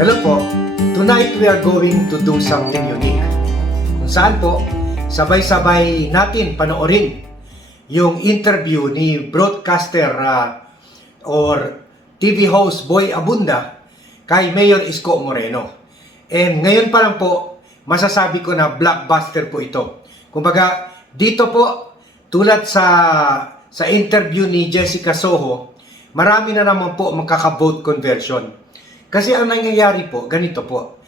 Hello po, tonight we are going to do something unique. Kung saan po, sabay-sabay natin panoorin yung interview ni broadcaster or TV host Boy Abunda kay Mayor Isko Moreno. And ngayon pa lang po, masasabi ko na blockbuster po ito. Kumbaga, dito po, tulad sa interview ni Jessica Soho, marami na naman po magkaka-vote conversion. Kasi ang nangyayari po, ganito po.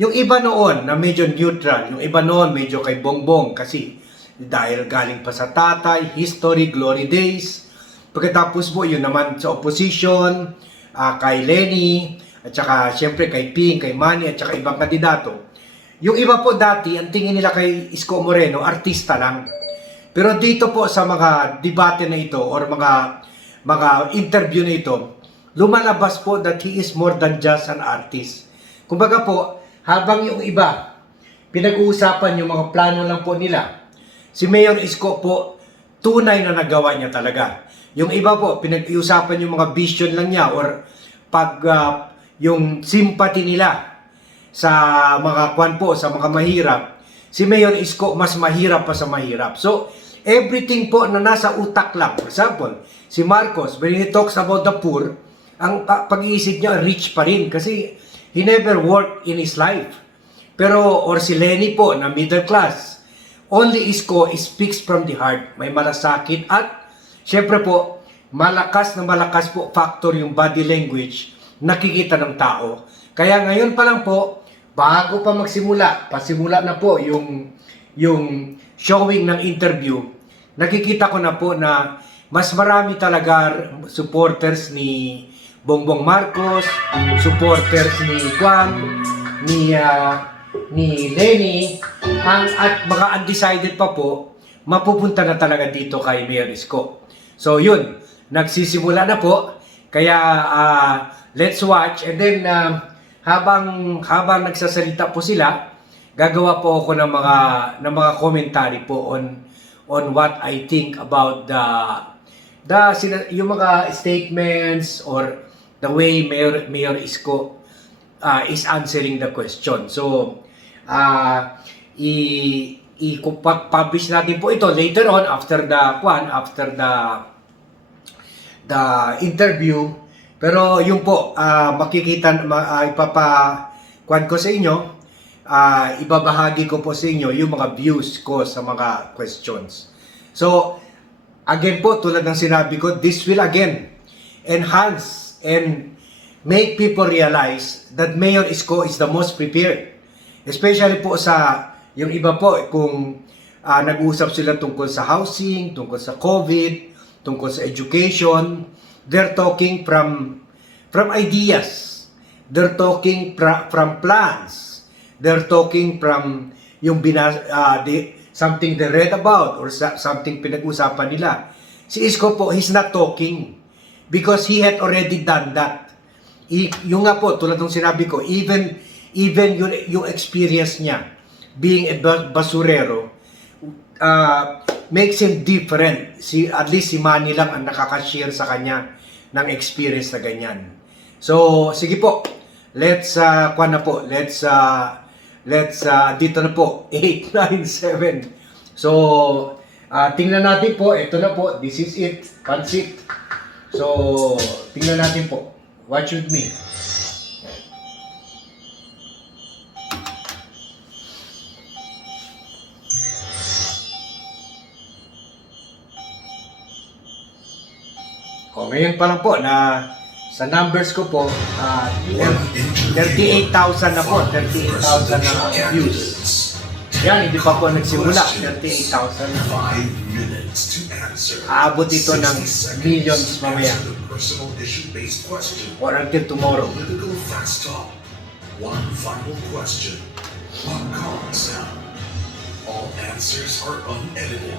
Yung iba noon na medyo neutral, yung iba noon medyo kay Bongbong kasi dahil galing pa sa tatay, history, glory days. Pagkatapos po yun naman sa opposition, kay Lenny, at saka syempre kay Ping, kay Manny, at saka ibang kandidato. Yung iba po dati, ang tingin nila kay Isko Moreno, artista lang. Pero dito po sa mga debate na ito or mga interview na ito, lumalabas po that he is more than just an artist. Kumbaga po, habang yung iba, pinag-uusapan yung mga plano lang po nila, si Mayor Isko po, tunay na nagawa niya talaga. Yung iba po, pinag-uusapan yung mga vision lang niya or yung sympathy nila sa mga kwan po, sa mga mahirap. Si Mayor Isko, mas mahirap pa sa mahirap. So, everything po na nasa utak lang. For example, si Marcos, when he talks about the poor, ang pag-iisip niya rich pa rin kasi he never worked in his life. Pero, or si Lenny po na middle class, only Isko speaks from the heart. May malasakit at syempre po, malakas po factor yung body language nakikita ng tao. Kaya ngayon pa lang po, bago pa magsimula, pasimula na po yung showing ng interview, nakikita ko na po na mas marami talaga supporters ni Bongbong Marcos, supporters ni Juan, ni Lenny, at mga undecided pa po, mapupunta na talaga dito kay Mayor Isko. So yun, nagsisimula na po, kaya let's watch, and then habang nagsasalita po sila, gagawa po ako ng mga commentary po on what I think about yung mga statements or the way Mayor Isko is answering the question. So, i-publish natin po ito later on after the interview. Pero yung po, makikita, ipapakwan ko sa inyo, ibabahagi ko po sa inyo yung mga views ko sa mga questions. So, again po, tulad ng sinabi ko, this will again enhance and make people realize that Mayor Isko is the most prepared. Especially po sa, yung iba po, kung nag-uusap sila tungkol sa housing, tungkol sa COVID, tungkol sa education, they're talking from ideas. They're talking from plans. They're talking from yung something they read about or something pinag-usapan nila. Si Isko po, he's not talking because he had already done that. Yung nga po, tulad ng sinabi ko, even yung experience niya being a basurero makes him different. At least si Manny lang ang nakaka-share sa kanya ng experience na ganyan. So, sige po. Let's dito na po, 897. So, tingnan natin po, ito na po, this is it, pansit. So, tingnan natin po. Watch with me. Ngayon pa lang po na sa numbers ko po, 38,000 na po, 38,000 na views. Yan, hindi pa po nagsimula, 38,000 na. Aabot ito ng millions mamaya. Or until tomorrow. One final question. All answers are unedited.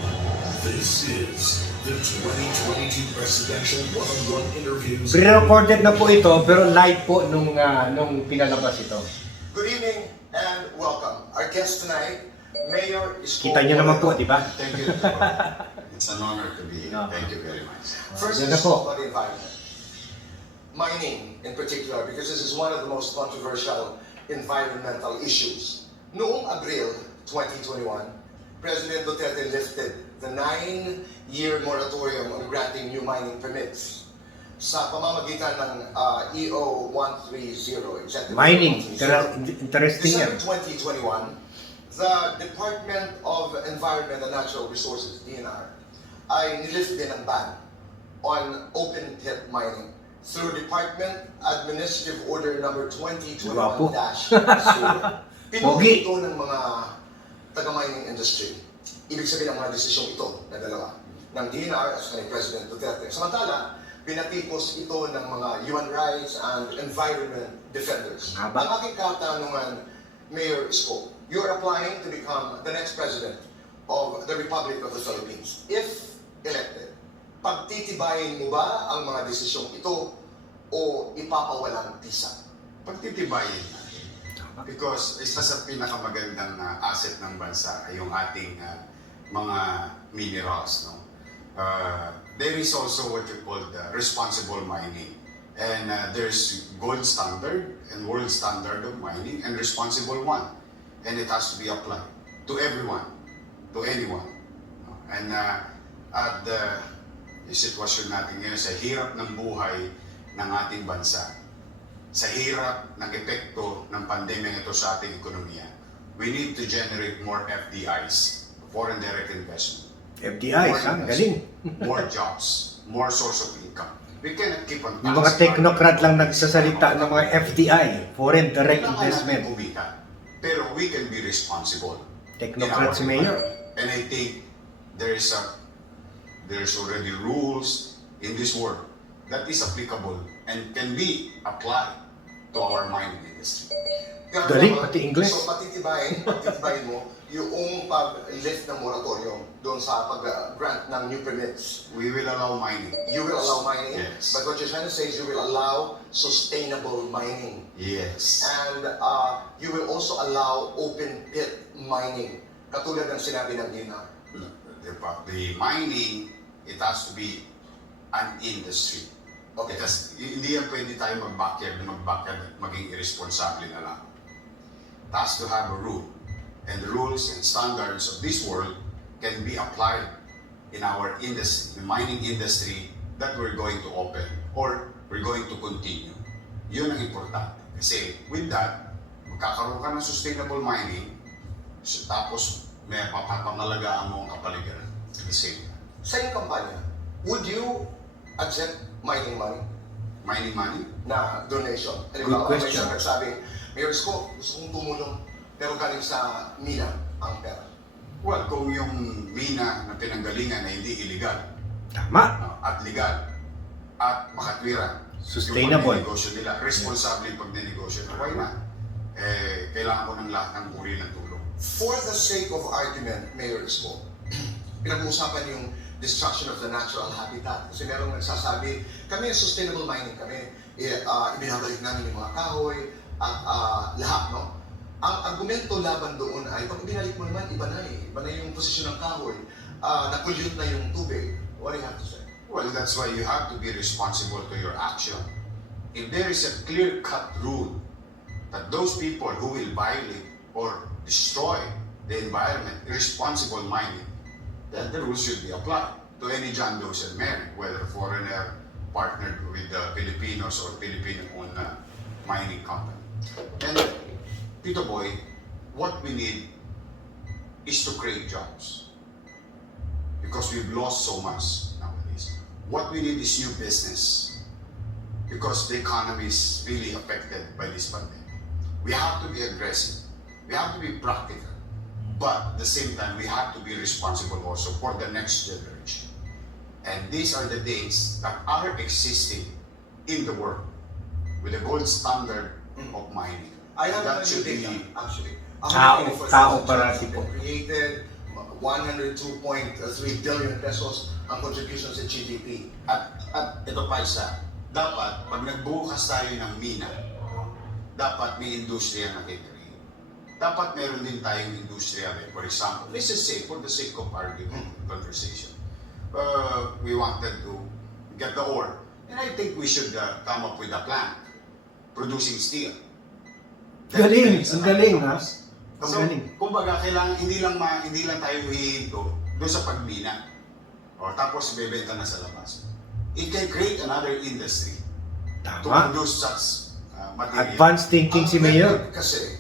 This is the 2022 Presidential One-on-One Interviews. Pre-recorded na po ito, pero live po nung pinalabas ito. Good evening and welcome. Our guest tonight, Mayor Isko Kita niyo naman po, di ba? Thank you. It's an honor to be here. No. Thank you very much. First Yan is na po. for the environment. mining in particular, because this is one of the most controversial environmental issues. Noong Abril 2021, President Duterte lifted the 9-year moratorium on granting new mining permits sa pamamagitan ng EO 130, Executive Mining, 130. interesting yan. December 2021, the Department of Environment and Natural Resources, DNR, ay nilift din ang ban on open pit mining through Department Administrative Order number 2021-0. Pinuli ito ng mga taga-mining industry. Ibig sabihin ang mga desisyong ito na dalawa ng DNR at ni President Duterte. Samantala, pinatipos ito ng mga human rights and environment defenders. Ang aking katanungan, Mayor Isko, you're applying to become the next president of the Republic of the Philippines. If elected, pagtitibayin mo ba ang mga desisyong ito o ipapawalang tisa? Pagtitibayin natin. Because isa sa pinakamagandang asset ng bansa ay yung ating mga minerals. No? There is also what you call the responsible mining. And there's gold standard and world standard of mining and responsible one. And it has to be applied to everyone, to anyone. And at the sitwasyon natin ngayon sa hirap ng buhay ng ating bansa, sa hirap ng epekto ng pandemya ito sa ating ekonomiya, we need to generate more FDIs, foreign direct investment. FDIs, galing. More jobs, more source of income. We cannot keep on Yung mga technocrat lang nagsasalita ng mga FDI, foreign direct investment. Pero we can be responsible. Technocrat si Mayor. And I think there's already rules in this world that is applicable and can be applied to our mining industry. Galing, pati English. So patitibayin mo yung pag-lift ng moratorium doon sa pag-grant ng new permits. We will allow mining. You will allow mining, Yes. but what you're trying to say is you will allow sustainable mining. Yes. And you will also allow open pit mining, katulad ng sinabi ng DNR. The mining, it has to be an industry. Okay. Kasi hindi yan pwede tayo mag-backyard at maging irresponsible na lang. It has to have a rule. And the rules and standards of this world can be applied in our industry, the mining industry that we're going to open or we're going to continue. Yun ang importante. Kasi with that, magkakaroon ka ng sustainable mining, tapos may papapangalagaan mo ang kapaligiran. Kasi Sa iyong kampanya, would you accept mining money mining money, na donation? Good Halimbawa, may question. isang nagsabi, Mayor Isko, gusto kong tumulong, pero galing sa mina ang pera. well, kung yung mina na pinanggalingan ay hindi illegal, Tama. at legal, at makatwiran, Sustainable. yung pagnenegosyo nila, responsable yung pagnenegosyo, why not? Kailangan ko ng lahat ng uri ng tulong. For the sake of argument, Mayor Isko, pinag-uusapan yung destruction of the natural habitat. Kasi merong nagsasabi, kami sustainable mining kami. Ibinabalik namin yung mga kahoy at lahat, no? Ang argumento laban doon ay, pag ibinalik mo naman, iba na eh. Iba na yung posisyon ng kahoy. Na-pollute na yung tubig. What do you have to say? Well, that's why you have to be responsible to your action. If there is a clear-cut rule that those people who will violate or destroy the environment, irresponsible mining, then the rules should be applied to any John Doe's and Mary, whether foreigner partnered with Filipinos or Filipino-owned mining company. And Tito Boy, what we need is to create jobs. Because we've lost so much nowadays. What we need is new business. Because the economy is really affected by this pandemic. We have to be aggressive. We have to be practical. But at the same time, we have to be responsible also for the next generation. And these are the things that are existing in the world with the gold standard of mining. I have That that should data, be actually. Tao parati po. Created 102.3 billion pesos ang contribution sa GDP. At ito pa isa, dapat pag nagbukas tayo ng mina, dapat may industriya na kita. Dapat meron din tayong industriya. For example, let's just say, for the sake of argument, conversation, we wanted to get the ore And I think we should come up with a plan producing steel. Galing, ang galing ha. Ang So, galing. kumbaga, kailangan hindi lang tayo hihinto doon sa pagmina. O tapos bebenta na sa labas. It can create another industry to Tama. produce such material. Advanced thinking si Mayor. Kasi,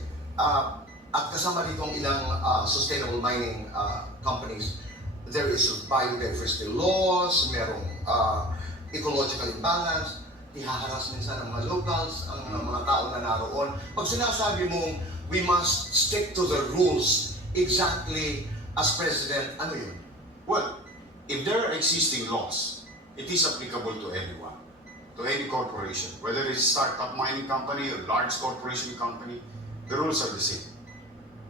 at kasama dito ang ilang sustainable mining companies, there is biodiversity laws, merong ecological imbalance, ihaharas minsan ang mga locals, ang mga tao na naroon. Pag sinasabi mong we must stick to the rules exactly as President, ano yun? Well, if there are existing laws, it is applicable to anyone, to any corporation, whether it's startup mining company or large corporation company, the rules are the same.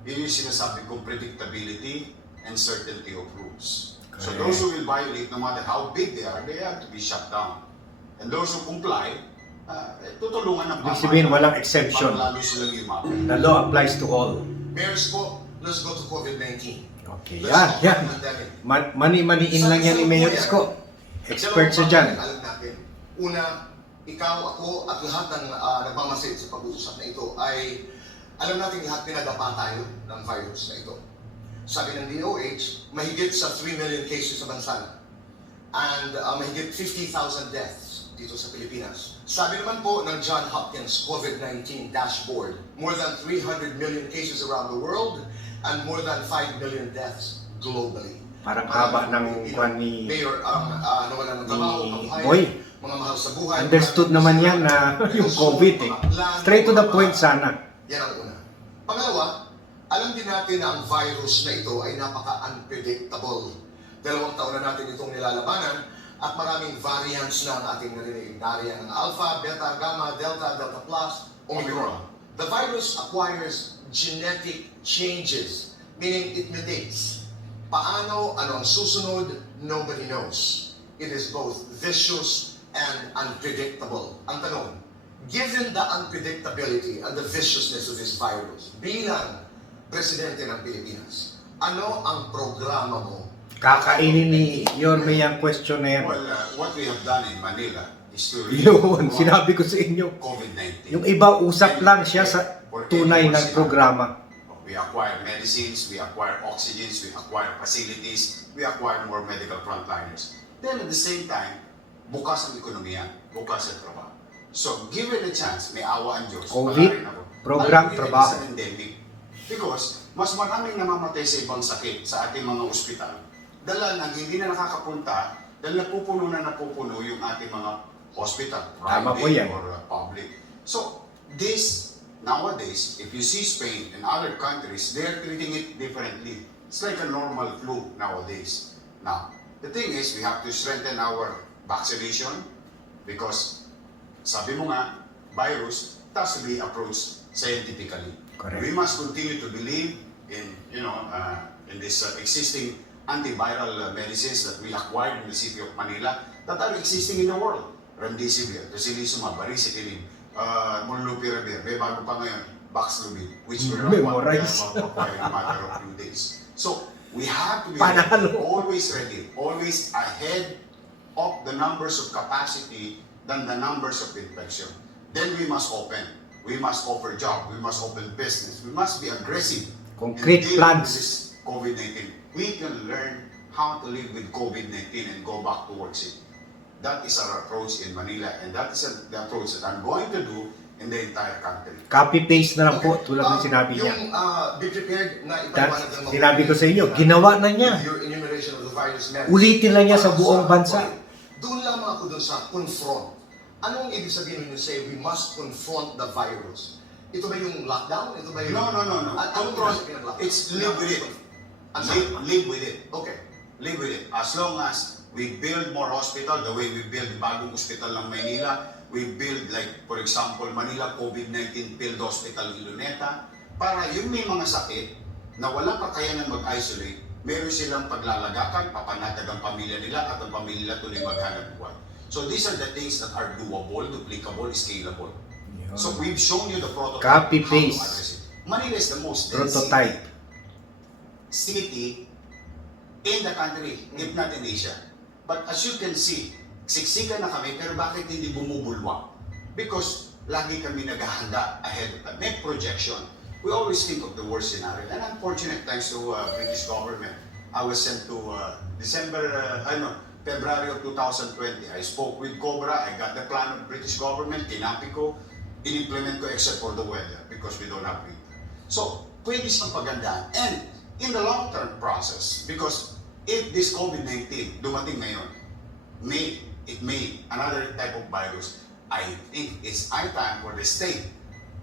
Yun yung sinasabi kong predictability and certainty of rules. So Correct. those who will violate, no matter how big they have to be shut down. And those who comply, tutulungan ng Ibig sabihin, walang exemption. Para lalo silang lumapit. The law applies to all. Mayors po, let's go to COVID-19. Okay, Let's yan, go to yan. pandemic. Mani-maniin lang yan ni Mayor Isko. Expert siya dyan. Alam natin. Una, ikaw, ako, at lahat ng nagmamasid sa pag-uusap na ito ay alam natin lahat pinadapa tayo ng virus na ito. Sabi ng DOH, mahigit sa 3 million cases sa bansa na. And mahigit 50,000 deaths dito sa Pilipinas. Sabi naman po ng John Hopkins COVID-19 dashboard, more than 300 million cases around the world and more than 5 million deaths globally. Parang haba ng kwan ni Mayor, nawalan ng trabaho, kabuhayan, Boy. mga mahal sa buhay. Understood naman yan na yung COVID eh. Straight to the point sana. Yan ang una. Pangalawa, alam din natin na ang virus na ito ay napaka-unpredictable. 2 taon na natin itong nilalabanan at maraming variants na ang ating narinig. Nariyan ng Alpha, Beta, Gamma, Delta, Delta Plus, Omicron. The virus acquires genetic changes, meaning it mutates. Paano, ano ang susunod, nobody knows. It is both vicious and unpredictable. Ang tanong, given the unpredictability and the viciousness of this virus, bilang Presidente ng Pilipinas, ano ang programa mo? Kakainin ni Yorme yung question na yan. Well, what we have done in Manila is to Yun, sinabi ko sa inyo. COVID-19. Yung iba, usap lang siya sa tunay ng programa. We acquire medicines, we acquire oxygens, we acquire facilities, we acquire more medical frontliners. Then at the same time, bukas ang ekonomiya, bukas ang trabaho. So, given a chance, may awa ang Diyos. COVID, wala rin ako. program, Alam niyo, trabaho. it is an endemic. Because, mas maraming namamatay sa ibang sakit sa ating mga ospital. Dahil na hindi na nakakapunta, dahil napupuno yung ating mga hospital, Tama po private yan. or public. So, this, nowadays, if you see Spain and other countries, they're treating it differently. It's like a normal flu nowadays. Now, the thing is, we have to strengthen our vaccination because, sabi mo nga, virus has to be approached scientifically. Correct. We must continue to believe in, in this existing antiviral medicines that we acquired in the city of Manila that are existing in the world. Remdesivir, tocilizumab, baricitinib, molnupiravir, may bago pa ngayon, Paxlovid, which we're Memorize. acquiring in a matter of few days. So, we have to be Panalo. always ready, always ahead of the numbers of capacity than the numbers of infection. Then we must open. We must offer job. We must open business. We must be aggressive. Concrete in dealing plans. with this COVID-19. We can learn how to live with COVID-19 and go back to work safe. That is our approach in Manila, and that is the approach that I'm going to do in the entire country. Copy-paste na lang po, tulad ng sinabi niya. Yung be prepared na That, ipaliwanag ng sinabi ko sa inyo, ginawa na niya. Your enumeration of the virus merits. Ulitin lang niya sa buong bansa. Doon lamang ako doon sa confront. Anong ibig sabihin when you say we must confront the virus? Ito ba yung lockdown? Ito ba yung... No. Anong ibig sabihin ng lockdown? It's live with it. Ano? Live with it. Okay. Live with it. As long as we build more hospital, the way we build bagong hospital ng Maynila, we build like, for example, Manila COVID-19 Field Hospital in Luneta, para yung may mga sakit na walang kakayanan mag-isolate, meron silang paglalagakan, papanatag ang pamilya nila at ang pamilya nila tuloy maghanap buhay. So these are the things that are doable, duplicable, scalable. So we've shown you the prototype. Copy, how to paste. address it. Manila is the most dense Prototype. city in the country, if not in Asia. But as you can see, siksikan na kami, pero bakit hindi bumubulwak? Because lagi kami naghahanda ahead of time. May projection. We always think of the worst scenario. And unfortunate, thanks to British government, I was sent to February of 2020. I spoke with Cobra, I got the plan of British government, tinapi ko, in-implement ko except for the weather because we don't have winter. So, pwede siyang pagandaan. And in the long-term process, because if this COVID-19 dumating ngayon, another type of virus, I think it's high time for the state,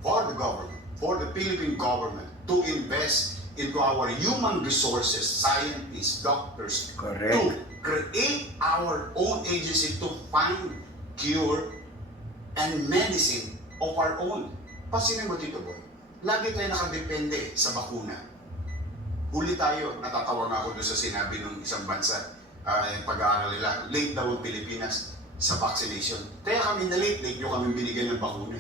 for the government, for the Philippine government to invest into our human resources, scientists, doctors, Correct. to create our own agency to find cure and medicine of our own. Pansinin mo, Tito Boy, lagi tayo nakadepende sa bakuna. Huli tayo, natatawa nga ako doon sa sinabi ng isang bansa, yung pag-aaral nila, late daw ang Pilipinas sa vaccination. Kaya kami na-late nyo kami binigyan ng bakuna.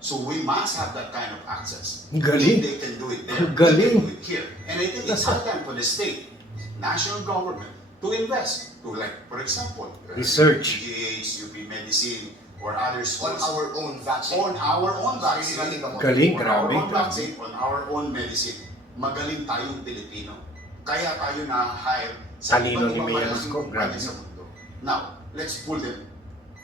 So we must have that kind of access. Galing. If they can do it there, Galing. they can do it here. And I think it's high time for the state, national government, to invest to, like, for example, Research. PGH, UP Medicine, or other On schools. our own vaccine. On our own Really vaccine. natin gamot. Galing, On our grabe. own vaccine, on our own medicine. Magaling tayong Pilipino. Kaya tayo na-hire sa Talino ni ibang Mayor malaking Isko, kumpanya grabe. sa mundo. Now, let's pull them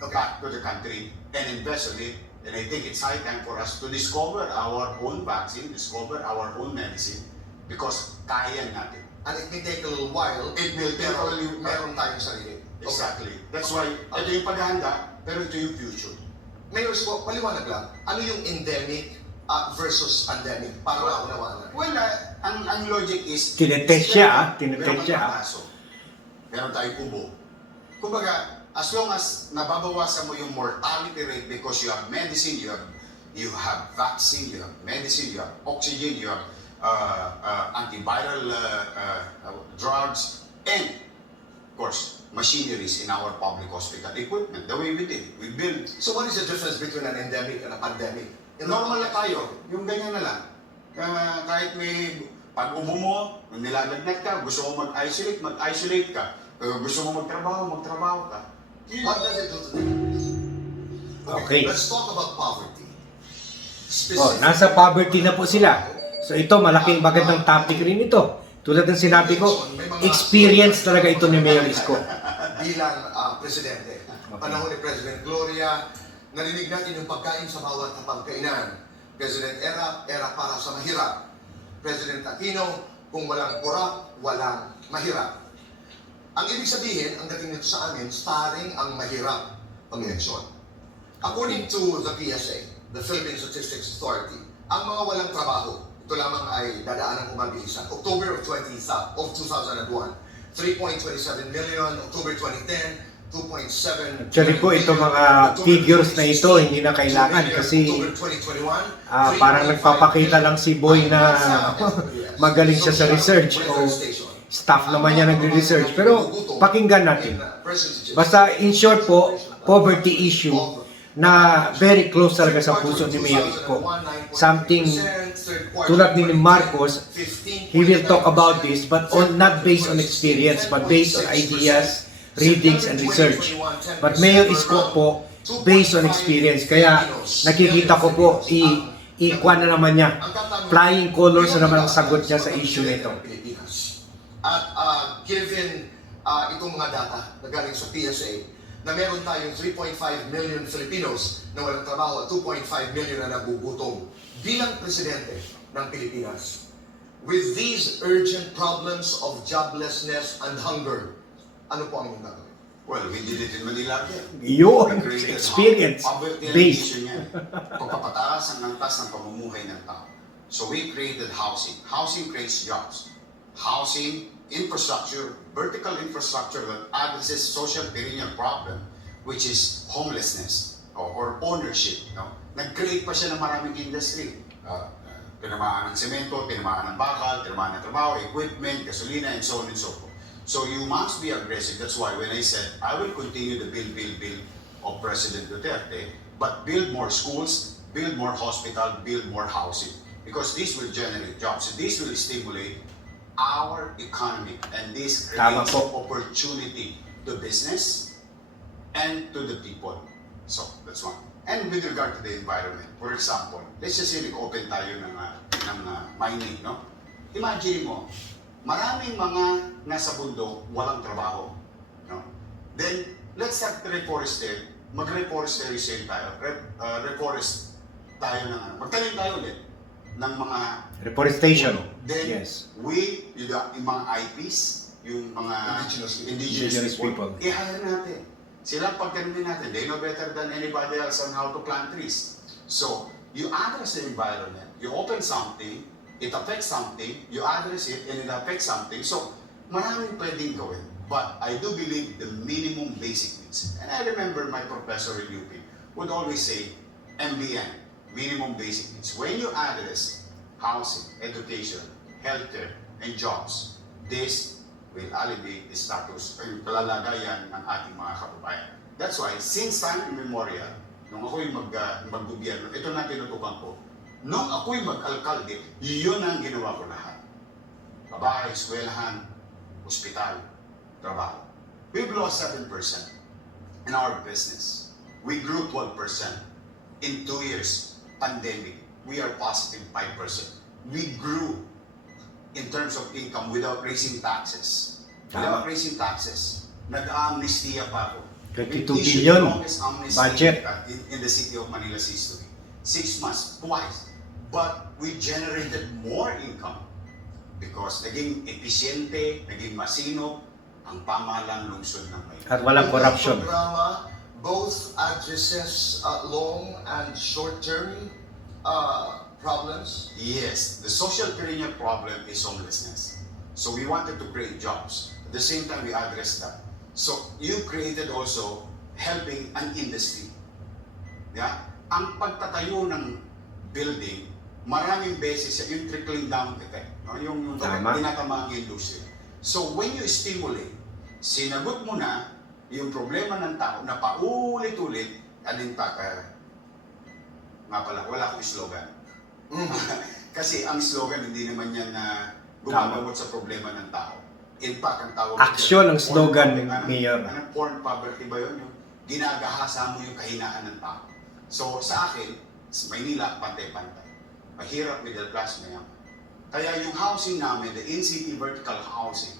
back to the country and invest on it. And I think it's high time for us to discover our own vaccine, discover our own medicine, because kaya natin. And it may take a little while, It will take a pero little- meron tayong sarili. Exactly. That's why ito yung paghahanda, pero ito yung future. Mayor Isko, paliwanag lang, ano yung endemic versus pandemic? Para maunawaan na. Well, ang logic is... Tinetest siya, tinetest meron siya. kang aso, meron tayong kubo. Kumbaga, as long as nababawasan mo yung mortality rate because you have medicine, you have vaccine, you have medicine, you have oxygen, you have antiviral drugs, and of course, machineries in our public hospital equipment. The way we did, we built. So what is the difference between an endemic and a pandemic? Normal na tayo, yung ganyan na lang. Kahit may pag-ubo mo, nilalagnat ka, gusto mo mag-isolate ka. Gusto mo magtrabaho ka. What does it do to them? Okay. Let's talk about poverty. Oh, nasa poverty na po sila. So ito, malaking magandang topic rin ito. Tulad ng sinabi ko, experience talaga ito ni Mayor Isko. Bilang presidente. Panahon ni President Gloria, narinig natin yung pagkain sa bawat pagkainan. President era para sa mahirap. President Aquino, kung walang pura, walang mahirap. Ang ibig sabihin, ang dating nito sa amin, starring ang mahirap pag-eleksyon. According to the PSA, the Philippine Statistics Authority, ang mga walang trabaho, ito lamang ay dadaan ng kumabilisan. October of 2001, 3.27 million. October 2010, 2.7. Actually po, itong mga figures na ito, hindi na kailangan kasi parang nagpapakita lang si Boy na magaling siya sa research o staff naman niya nagre-research. Pero pakinggan natin. Basta in short po, poverty issue na very close talaga sa puso ni Mayor Isko. Something tulad ni Marcos, he will talk about this but not based on experience but based on ideas, readings and research. But Mayor Isko po, based on experience. Kaya nakikita ko po, ikuha na naman niya. Flying colors na naman ang sagot niya sa issue na ito. At given itong mga data na galing sa PSA, na meron tayong 3.5 million Filipinos na walang trabaho at 2.5 million na nagugutom bilang presidente ng Pilipinas. With these urgent problems of joblessness and hunger, ano po ang inyong gagawin? Well, we did it in Manila again. Yun, We created experience, poverty based. alleviation yan. Pagpapataas ang antas ng pamumuhay ng tao. So we created housing. Housing creates jobs. Housing, infrastructure, vertical infrastructure that addresses social perennial problem, which is homelessness or ownership. No? Nag-create pa siya ng maraming industry. Tinamaan ng semento, tinamaan ng bakal, tinamaan ng trabaho, equipment, gasolina, and so on and so forth. So you must be aggressive. That's why when I said, I will continue the bill of President Duterte, but build more schools, build more hospital, build more housing. Because this will generate jobs. This will stimulate our economy. And this Tama creates po. opportunity to business and to the people. So, that's one. And with regard to the environment, for example, let's just say nag-open tayo ng mining, no? Imagine mo, maraming mga nasa bundok, walang trabaho, no? Then, let's start reforesting. Mag-reforestry sale tayo. Reforest tayo ng magtanim tayo ulit ng mga Reforestation. Then, Yes. yung mga IPs, yung mga indigenous people. i-hire natin. Sila pagtanimin natin, they know better than anybody else on how to plant trees. So, you address the environment, you open something, it affects something, you address it, and it affects something. So, maraming pwedeng gawin. But I do believe the minimum basic needs. And I remember my professor in UP would always say, MBN, minimum basic needs. When you address housing, education, healthcare, and jobs, this will alleviate the status o yung kalalagayan ng ating mga kababayan. That's why, since time immemorial, nung ako'y mag-gobyerno, ito na tinutukan ko, nung ako'y mag-alkalde, yun ang ginawa ko lahat. Babae, eskwelahan, ospital, trabaho. We've lost 7% in our business. We grew 12%. In 2 years, pandemic, we are positive 5%. We grew in terms of income without raising taxes. Without raising taxes, nag-amnestia pa ako. 22 We issued billion the longest amnesty budget. in the city of Manila's history. 6 months, twice. But we generated more income because naging episyente, naging masino ang pamahalang lungsod ng Maynila. At walang corruption. Programa both addresses long and short-term problems. Yes, the social perennial problem is homelessness. So we wanted to create jobs. At the same time, we addressed that. So you created also helping an industry. Yeah? Ang pagtatayo ng building, maraming beses yung trickling down effect. No? Yung Tama. tinatama ang industry. So when you stimulate, sinagot mo na yung problema ng tao na paulit-ulit, and in fact, nga pala, wala akong slogan. Kasi ang slogan, hindi naman yan na gumagamot sa problema ng tao. In fact, ang tawag... Action ang slogan, Mayor. Anong porn poverty ba yun? Yung ginagahasa mo yung kahinaan ng tao. So, sa akin, sa Maynila, pantay-pantay. Mahirap, middle class, mayaman. Kaya yung housing namin, the in-city vertical housing,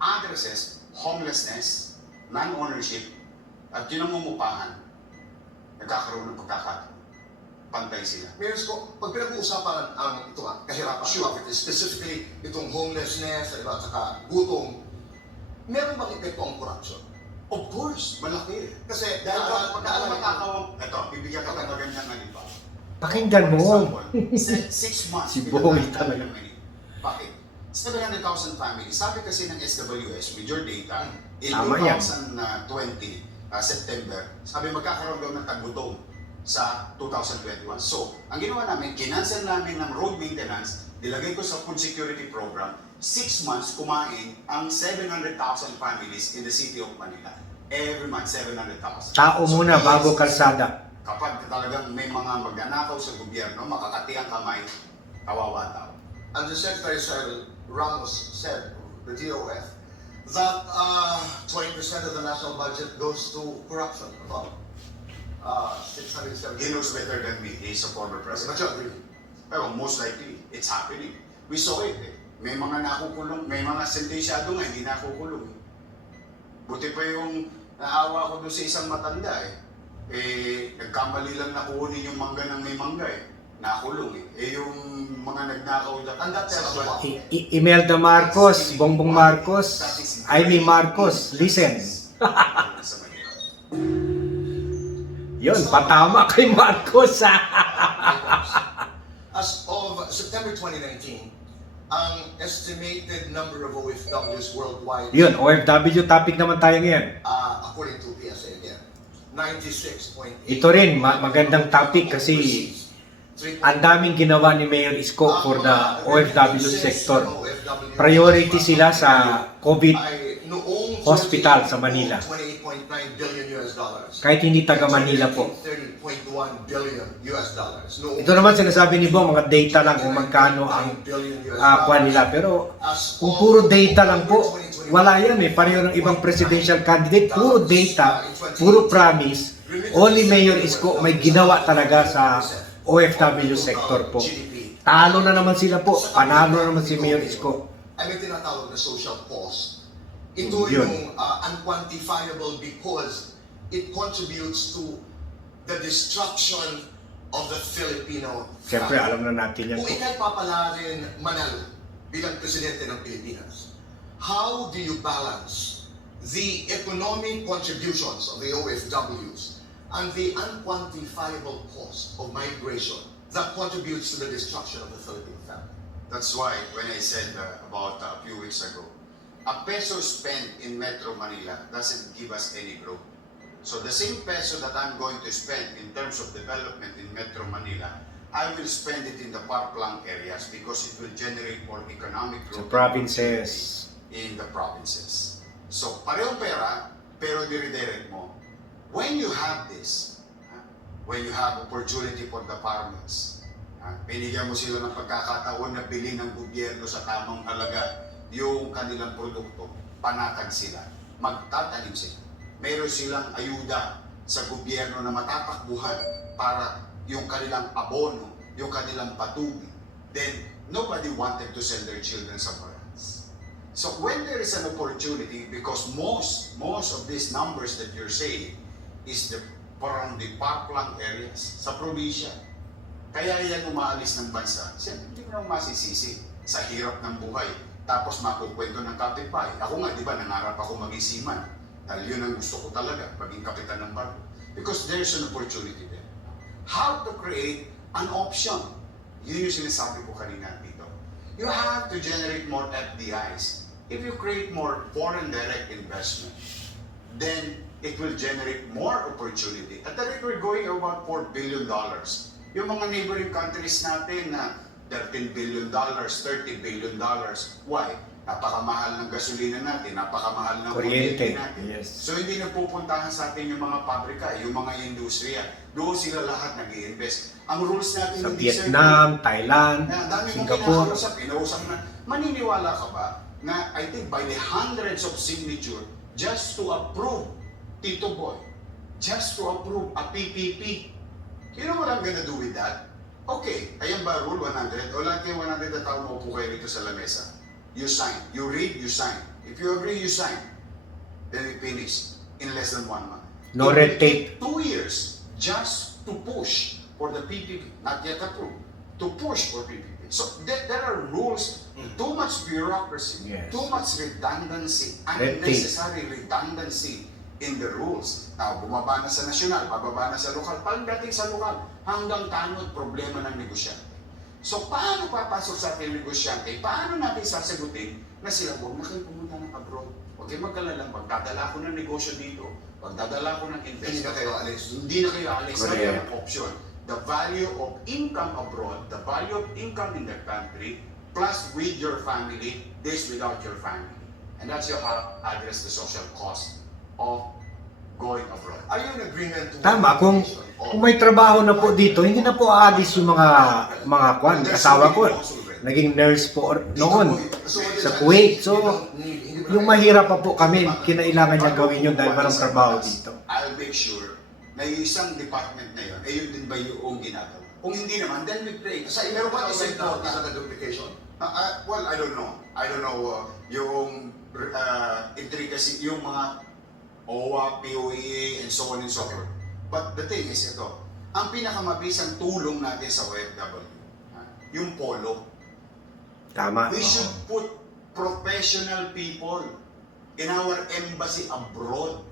addresses homelessness, non-ownership, at yun ang mumupahan, nagkakaroon ng pagkakataon. Pantay sila. Mayor Isko, pag pinag-uusapan ang ito kahirapan, specifically itong homelessness, at saka gutom, meron bang epekto ang corruption? Of course, malaki. Kasi Dahil pagka matatawag, ito, bibigyan ka ng magandang halimbawa. Pakinggan mo. For example, 6 months, Si pinatawag Boy namin talaga. ng Manila. Bakit? 700,000 families. Sabi kasi ng SWS, with your data, in Tama yan. 2020, September, sabi magkakaroon daw ng taggutom sa 2021. So, ang ginawa namin, kinancel namin ng road maintenance, nilagay ko sa food security program, 6 months kumain ang 700,000 families in the city of Manila. Every month, 700,000. Tao muna So, bago kalsada. kapag talagang may mga magnanakaw sa gobyerno, makakati ang kamay, kawawa tao. Undersecretary Cyril Ramos said, the DOF, that 20% of the national budget goes to corruption. About 670. He knows better than me. He's a former But president. you agree? Pero most likely, it's happening. We saw it eh. May mga nakukulong, may mga sentensyado nga hindi nakukulong. Buti pa yung naawa ko doon sa isang matanda eh. Nagkamali lang nakukunin yung mangga ng may mangga eh. Nakulong eh. Yung mga nagnakaw dyan. And that tells you what? Imelda Marcos, Bongbong Marcos, Amy Marcos, listen. Yun, patama kay Marcos ha. As of September 2019, ang estimated number of OFWs worldwide, Yun, OFW topic naman tayo ngayon. according to PSA again, 96.8. Ito rin, magandang topic kasi ang daming ginawa ni Mayor Isko for the OFW sector. Priority sila sa COVID ay noong hospital sa Manila. 28.9 billion US dollars. Kahit hindi taga Manila po. 30.1 billion US dollars. Ito naman sinasabi ni Bo, mga data lang kung magkano ang kuha nila. Pero kung puro data lang po, wala yan eh. Pareho ng ibang presidential candidate, puro data, puro promise. Only Mayor Isko may ginawa talaga sa OFW sector po. Talo na naman sila po. Panalo na naman si Mayor Isko. Ay may tinatawag na social cost. Ito Yun. yung unquantifiable because it contributes to the destruction of the Filipino Siyempre, family. alam na natin yan Kung po. ikay papalarin Manalo bilang presidente ng Pilipinas, how do you balance the economic contributions of the OFWs and the unquantifiable cost of migration that contributes to the destruction of the Philippine family? That's why when I said about a few weeks ago, a peso spent in Metro Manila doesn't give us any growth. So the same peso that I'm going to spend in terms of development in Metro Manila, I will spend it in the far-flung areas because it will generate more economic Sa growth provinces. in the provinces. So parehong pera, pero dire-direct mo. When you have this, when you have opportunity for the farmers, binigyan mo sila ng pagkakataon na bilhin ng gobyerno sa tamang halaga yung kanilang produkto, panatag sila, magtatanim sila. Meron silang ayuda sa gobyerno na matatakbuhan para yung kanilang abono, yung kanilang patubig. Then, nobody wanted to send their children somewhere else. So when there is an opportunity, because most of these numbers that you're saying is from the far-flung areas, sa probinsya, kaya yan umaalis ng bansa. Siyempre, hindi mo naman masisisi sa hirap ng buhay. Tapos makukwento ng kapitbahay. Ako nga, di ba, nangarap ako maging seaman. Dahil yun ang gusto ko talaga, maging kapitan ng barko. Because there's an opportunity there. How to create an option? Yun yung sinasabi ko kanina dito. You have to generate more FDIs. If you create more foreign direct investment, then it will generate more opportunity. At the rate we're going about $4 billion. Yung mga neighboring countries natin na $13 billion, $30 billion. Why? Napakamahal ng gasolina natin, napakamahal ng kuryente natin. Yes. So hindi na pupuntahan sa atin yung mga pabrika, yung mga industriya. Doon sila lahat nag-i-invest. Ang rules natin Sa hindi Vietnam, Thailand, dami mong Singapore. kinausap na, maniniwala ka ba na I think by the hundreds of signature just to approve, Tito Boy, just to approve a PPP. You know what I'm gonna do with that? Okay, ayan ba rule 100? O lahat kayo 100 na tao maupo kayo rito sa lamesa. You sign. You read, you sign. If you agree, you sign. Then we finish in less than 1 month. No It red will tape. take 2 years just to push for the PPP, not yet approved, to push for PPP. So there are rules, too much bureaucracy, Yes. too much redundancy, Red tape. unnecessary redundancy in the rules. Now, bumaba na sa nasyonal, bababa na sa lokal. Pagdating sa lokal, hanggang tanod problema ng negosyante. So, paano papasok sa ating negosyante? Paano natin sasagutin na sila, huwag na kayo pumunta ng abroad. Huwag kayo magkalala, magdadala ko ng negosyo dito, magdadala ko ng Hindi investment. na kayo alis. Hindi na kayo alis. Correct. Kaya ang option. The value of income abroad, the value of income in the country, plus with your family, this without your family. And that's your how address the social cost of going abroad. Are you in agreement to Tama, kung may trabaho na po dito, hindi na po aalis yung mga kwan. Asawa ko, naging nurse po noon sa Kuwait. So, yung mahirap pa po kami, kinailangan niya gawin yun dahil walang trabaho dito. I'll make sure na yung isang department na yun, eh yun din ba yung ginagawa? Kung hindi naman, then we pray. Sa meron ba isang na duplication? Well, I don't know. I don't know yung intricacy, yung mga OWA, POEA, and so on and so forth. But the thing is ito, ang pinakamabisang tulong natin sa OFW, yung polo. Tama. We should put professional people in our embassy abroad.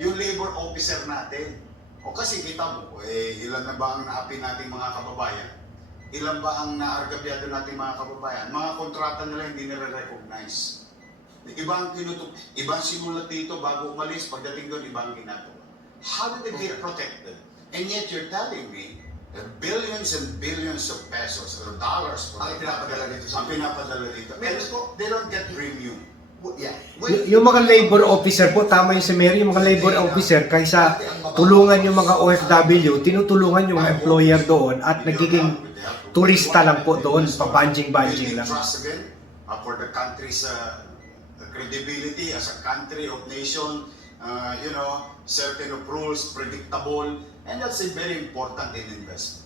Yung labor officer natin. O kasi kita mo, ilan na ba ang naapi nating mga kababayan? Ilan ba ang naargabyado nating mga kababayan? Mga kontrata nila hindi nare-recognize. Ibang sinulat dito bago umalis, pagdating doon, ibang ginagawa. How did they get protected? And yet you're telling me that billions and billions of pesos or dollars Ang pinapadala dito sa ang pinapadala dito. And they don't get premium. Yeah. Yung mga labor officer po, tama yung si Mary, yung mga labor officer, kaysa tulungan yung mga OFW, tinutulungan yung mga employer doon at nagiging turista lang po doon, pabanjing-banjing lang. Trust again for the country's credibility as a country of nation, certain of rules, predictable, and that's very important in investment.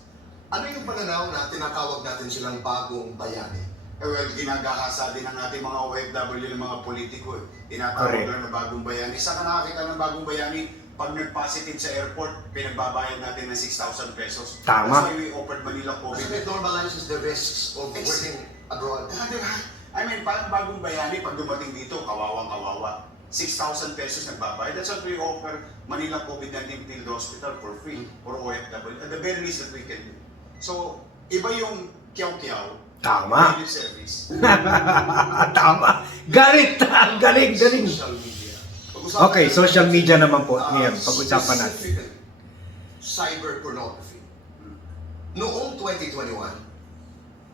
Ano yung pananaw na tinatawag natin silang bagong bayani? Well, ginagahasa din ng ating mga OFW ng mga politiko. Tinatawag Correct. lang na bagong bayani. Saan ka nakakita ng bagong bayani? Pag nag-positive sa airport, pinagbabayad natin ng 6,000 pesos. Tama. That's why we offered Manila Kasi COVID. it normalizes the risks of working abroad. I mean, parang bagong bayani, pag dumating dito, kawawang-kawawa. 6,000 pesos nagbabayad. That's what we offer Manila COVID-19 Field Hospital for free for OFW. At the very least that we can do. So, iba yung kiyaw-kiyaw. Tama. Private service. Tama. Galing. Galing. Social media. Pag-usapan Okay, natin social media naman po. uh, Ngayon, pag-usapan natin. specifically, cyber pornography. Noong 2021,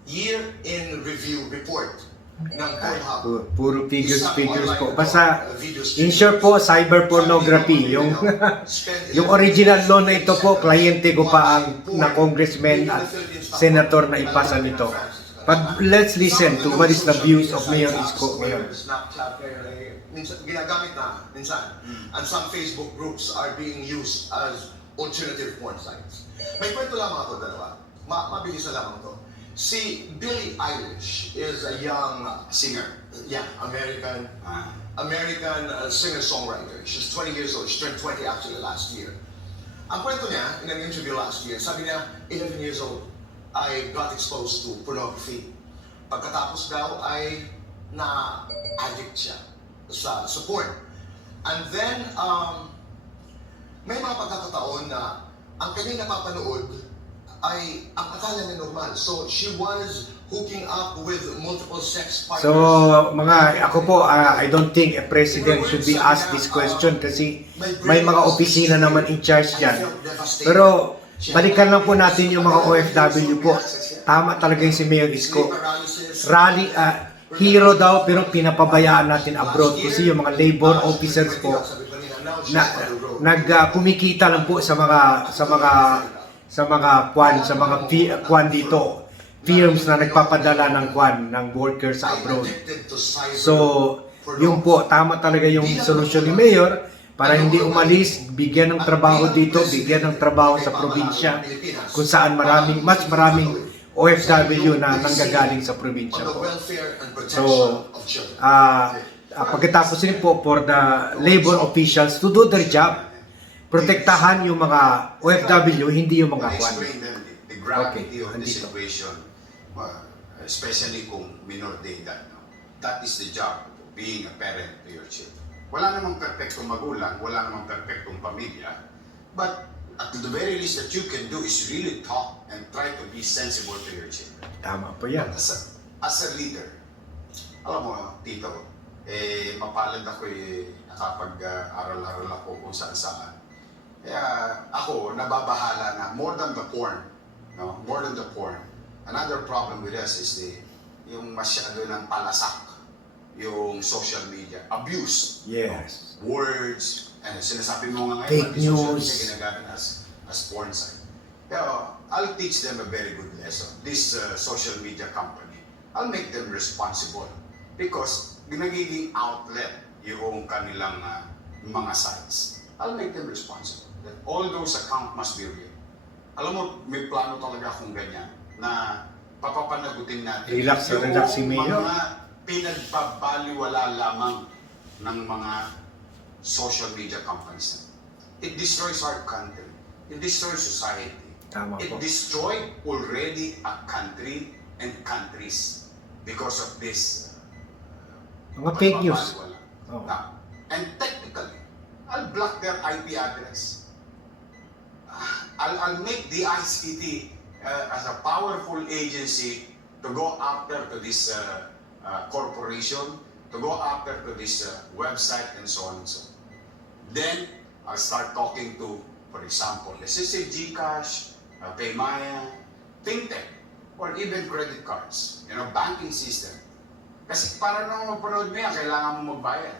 year in review report ng Pornhub. Puro figures Isang po. online Basta, video in streaming. short po, cyber pornography. Yung yung original law na ito po, kliyente ko pa ang na congressman at senator na ipasa nito. But let's listen to what is the views of Mayor Isko ngayon. Snapchat, minsan, ginagamit na, minsan. And some Facebook groups are being used as alternative porn sites. May kwento lamang ako dalawa. Mabilis na lamang to. Si Billie Eilish is a young Singer. American singer-songwriter. She's 20 years old. She turned 20 actually last year. Ang kwento niya, in an interview last year, sabi niya, 11 years old, I got exposed to pornography. Pagkatapos daw ay na-addict siya sa porn. And then, may mga pagkakataon na ang kanyang napapanood ay ang akala niya normal. So, she was hooking up with multiple sex partners. So, ako po, I don't think a president should be asked this question kasi may mga opisina naman in charge dyan. Pero, balikan lang po natin yung mga OFW po. Tama talaga yung si Mayor Isko. Hero daw pero pinapabayaan natin abroad kasi yung mga labor officers po kumikita lang po sa mga kwan dito. Firms na nagpapadala ng workers sa abroad. So, yung po, tama talaga yung solusyon ni Mayor para hindi umalis, bigyan ng trabaho dito, bigyan ng trabaho sa probinsya kung saan mas maraming OFW na nanggagaling sa probinsya po. So, pagkatapos rin po for the labor officials to do their job, protektahan yung mga OFW, hindi yung mga kwan. Explain them the gravity of the andito. situation, especially kung minor de edad. No? That is the job of being a parent to your children. Wala namang perfectong magulang, wala namang perfectong pamilya, but at the very least that you can do is really talk and try to be sensible to your children. Tama po yan. As a leader, alam mo, Tito, mapalad ako nakapag-aral-aral ako kung saan-saan. Kaya ako, nababahala na more than the porn, another problem with us is yung masyado ng palasak, yung social media, abuse. Yes. Words, sinasabi mo nga Fake ngayon, pati social news. media ginagamit as porn site. Pero I'll teach them a very good lesson. This social media company, I'll make them responsible because nagiging outlet yung kanilang mga sites. I'll make them responsible. That all those accounts must be real. Alam mo, may plano talaga akong ganyan na papapanagutin natin. Relax si Mayor. Mga pinagpabaliwala lamang ng mga social media companies. It destroys our country. It destroys society. Tama It po. destroyed already a country and countries because of this Mga fake news. pagpapaliwala. Oh. Now, and technically, I'll block their IP address. I'll make the ICT as a powerful agency to go after to this corporation, to go after to this website and so on and so on. Then, I'll start talking to, for example, let's just say GCash, Paymaya, FinTech, or even credit cards, banking system. Kasi para nang mapanood mo yan, kailangan mo magbayad.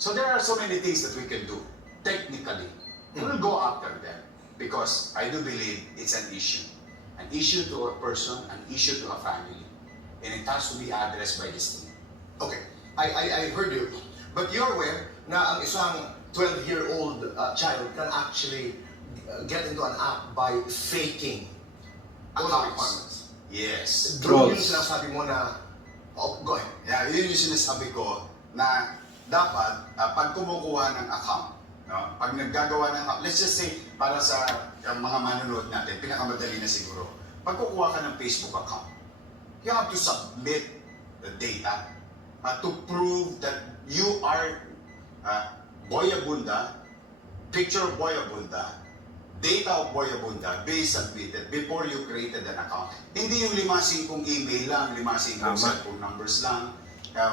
So there are so many things that we can do. Technically, we'll go after them. Because I do believe it's an issue. An issue to a person, an issue to a family. And it has to be addressed by this team. Okay, I heard you. But you're aware na ang isang 12-year-old child can actually get into an app by faking those requirements. Yes. Doon yung Trolls. sinasabi mo na, oh, go ahead. Yeah, yun yung sinasabi ko na dapat pag kumukuha ng account, no? Pag naggagawa ng account, let's just say para sa mga manonood natin, pinakamadali na siguro. Pag kukuha ka ng Facebook account, you have to submit the data to prove that you are Boy Abunda, picture of Boy Abunda, data of Boy Abunda, base submitted before you created an account. Hindi yung 5-5 email lang, 5-5 Tama. cellphone numbers lang.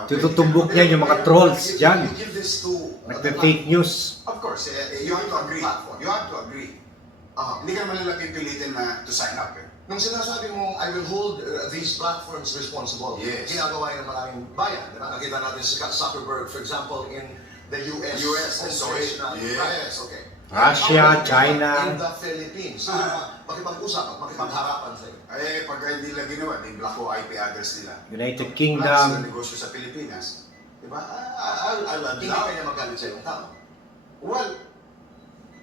Tututumbok niya yung mga trolls dyan. You give this to Nagpe-fake news. Of course, you have to agree. You have to agree. Hindi ka naman nila pipilitin na to sign up. Nung sinasabi mo, I will hold these platforms responsible, Yes. ginagawa yan ng maraming bayan. Diba? Nakita natin si Zuckerberg, for example, in the US. US, and so Corporation natin. yes. Okay. Russia, How about China. in the Philippines? Makipag-usap at makipagharapan sa'yo. Pag hindi nila ginawa, di block ko IP address nila. United Wala Kingdom. silang negosyo sa Pilipinas. Diba? I'll Hindi allow. kanya magalit sa iyong tao. Well,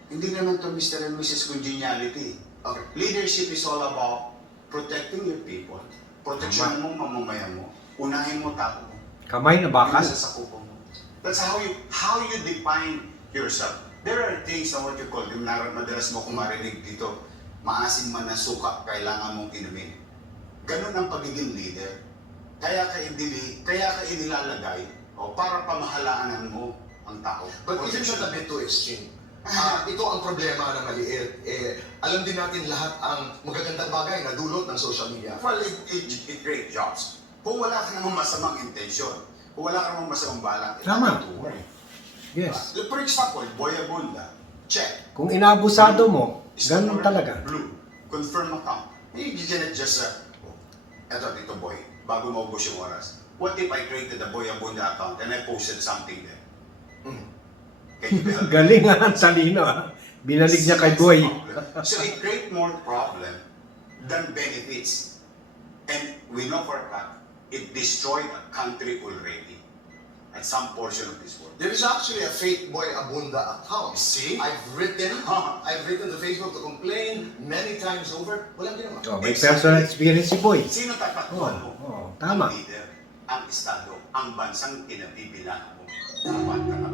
hindi naman to Mr. and Mrs. Congeniality. Okay. Leadership is all about protecting your people. Protection mo, mamamayan mo. Unahin mo tao mo. Kamay na bakal. Yun sa sakupan mo. That's how you define yourself. There are things na what you call, yung madalas mo kung marinig dito, maasim man na suka, kailangan mong inumin. Ganun ang pagiging leader. Kaya ka inilalagay para pamahalaanan mo ang tao. But isn't that a bit too extreme? Ito ang problema ng maliit. Alam din natin lahat ang magagandang bagay na dulot ng social media. Well, it create jobs. Kung wala ka namang masamang intensyon, kung wala ka namang masamang balak, Tama. tuloy. Yes. For example, Boy Abunda, check. Kung inaabusado mo, ganun talaga. Blue, confirm account. You cannot just, eto dito boy, bago maubos yung oras. What if I created a Boy Abunda account and I posted something there? Can you help? Galing nga ang talino. Binalig niya kay Boy. So it create more problem than benefits. And we know for a fact, it destroyed a country already at some portion of this world. There is actually a fake Boy Abunda account. See? I've written to Facebook to complain many times over. Walang ginawa. Oh, may personal experience si Boy. Sino tatakbuhan mo? Tama. Ang leader, ang estado, ang bansang kinabibilangan mo. Dapat ka na.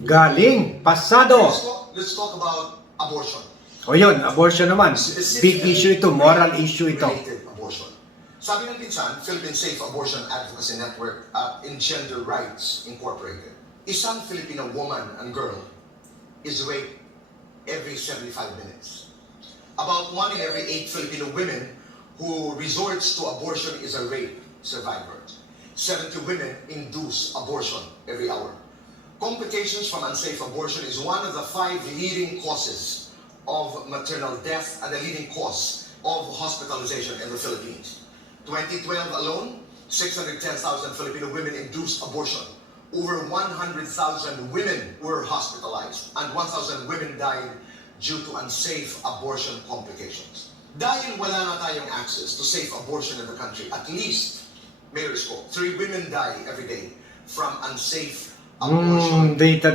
Galing. Pasado. Let's talk about abortion. O yun, abortion naman. Big issue ito. Moral issue ito. Related abortion. Sabi ng pinsan, Philippine Safe Abortion Advocacy Network at Gender Rights Incorporated, isang Filipino woman and girl is raped every 75 minutes. About 1 in every 8 Filipino women who resorts to abortion is a rape survivor. 70 women induce abortion every hour. Complications from unsafe abortion is one of the 5 leading causes of maternal death and the leading cause of hospitalization in the Philippines. 2012 alone, 610,000 Filipino women induced abortion. Over 100,000 women were hospitalized and 1,000 women died due to unsafe abortion complications. Dahil wala na tayong access to safe abortion in the country, at least, Mayor Isko, 3 women die every day from unsafe abortion. Data.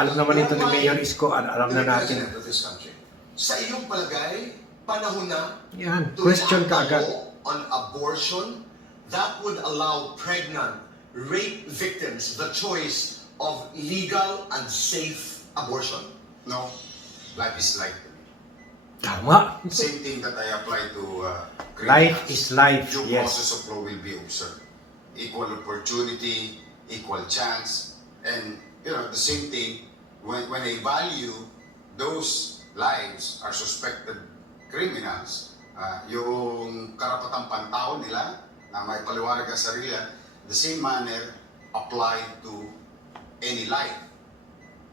Alam naman ito ni Mayor Isko. Alam na The natin. president of this country. Sa iyong palagay, panahon na Yan. to Question enact ka a agad. law on abortion that would allow pregnant rape victims the choice of legal and safe abortion. No, life is life. Tama. Same thing that I apply to Life criminals. is life. Due Yes. process of law will be observed. Equal opportunity, equal chance, and the same thing when I value those lives are suspected criminals, yung karapatang pantao nila na may paliwanag ang sarili, the same manner applied to any life.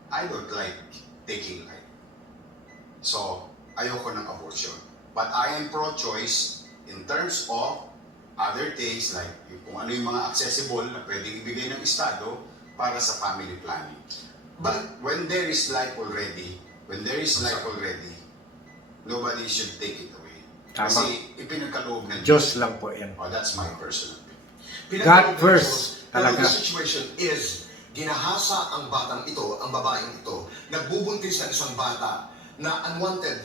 I don't like taking life. So, ayoko ng abortion. But I am pro-choice in terms of other things like kung ano yung mga accessible na pwedeng ibigay ng Estado para sa family planning. But when there is life already, nobody should take it away. Tama. Kasi ipinagkaloob ng Diyos lang po yan. Oh, that's my personal opinion. God first, Pero talaga. the situation is, ginahasa ang batang ito, ang babaeng ito, nagbubuntis ng isang bata na unwanted.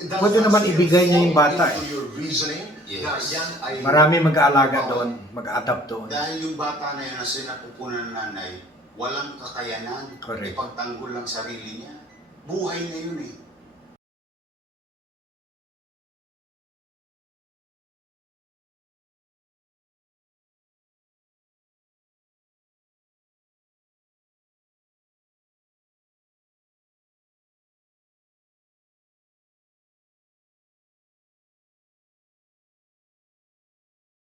Pwede naman ibigay niya yung bata into your reasoning na Yes. yan ay... Marami mag-aalaga doon, mag-adapt doon. Dahil yung bata na yun na sinapupunan ng nanay, walang kakayanan, Correct. ipagtanggol lang sarili niya. Buhay na yun eh.